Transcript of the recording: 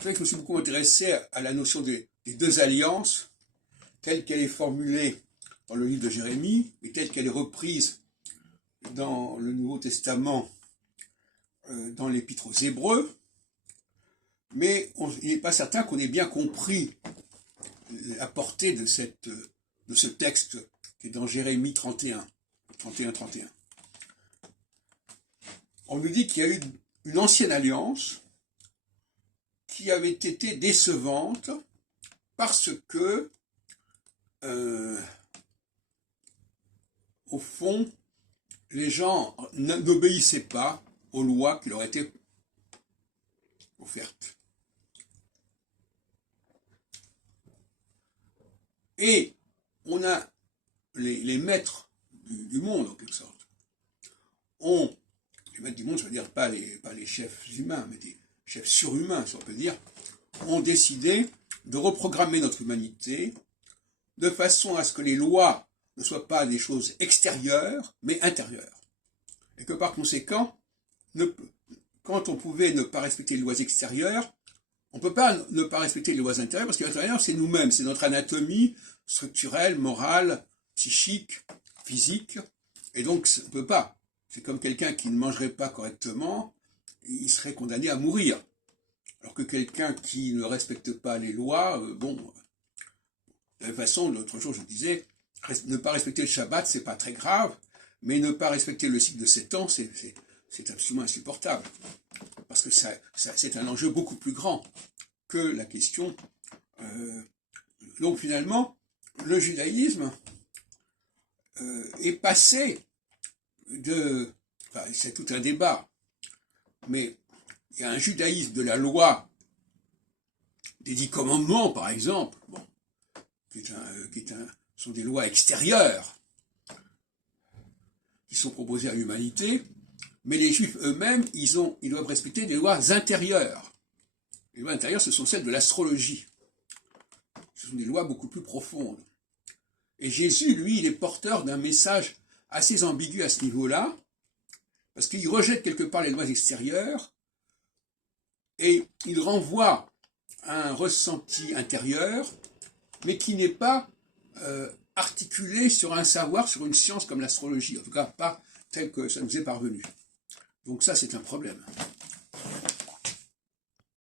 Vous savez que je me suis beaucoup intéressé à la notion des deux alliances, telle qu'elle est formulée dans le livre de Jérémie, et telle qu'elle est reprise dans le Nouveau Testament, dans l'Épître aux Hébreux, mais il n'est pas certain qu'on ait bien compris la portée de ce texte qui est dans Jérémie 31. On nous dit qu'il y a eu une ancienne alliance qui avait été décevante parce que, au fond, les gens n'obéissaient pas aux lois qui leur étaient offertes. Et on a les maîtres du monde, en quelque sorte, les maîtres du monde, je veux dire pas les chefs humains, mais des chefs surhumains, si on peut dire, ont décidé de reprogrammer notre humanité de façon à ce que les lois ne soient pas des choses extérieures, mais intérieures. Et que par conséquent, quand on pouvait ne pas respecter les lois extérieures, on ne peut pas ne pas respecter les lois intérieures, parce que l'intérieur, c'est nous-mêmes, c'est notre anatomie structurelle, morale, psychique, physique, et donc on ne peut pas. C'est comme quelqu'un qui ne mangerait pas correctement, il serait condamné à mourir. Alors que quelqu'un qui ne respecte pas les lois, de la même façon, l'autre jour je disais, ne pas respecter le Shabbat, c'est pas très grave, mais ne pas respecter le cycle de 7 ans, c'est absolument insupportable. Parce que c'est un enjeu beaucoup plus grand que la question. Donc finalement, le judaïsme est passé de... Enfin, c'est tout un débat, mais il y a un judaïsme de la loi, des 10 commandements par exemple, sont des lois extérieures qui sont proposées à l'humanité, mais les juifs eux-mêmes, ils doivent respecter des lois intérieures. Les lois intérieures, ce sont celles de l'astrologie. Ce sont des lois beaucoup plus profondes. Et Jésus, lui, il est porteur d'un message assez ambigu à ce niveau-là, parce qu'il rejette quelque part les lois extérieures, et il renvoie à un ressenti intérieur, mais qui n'est pas articulé sur un savoir, sur une science comme l'astrologie, en tout cas pas tel que ça nous est parvenu. Donc ça, c'est un problème.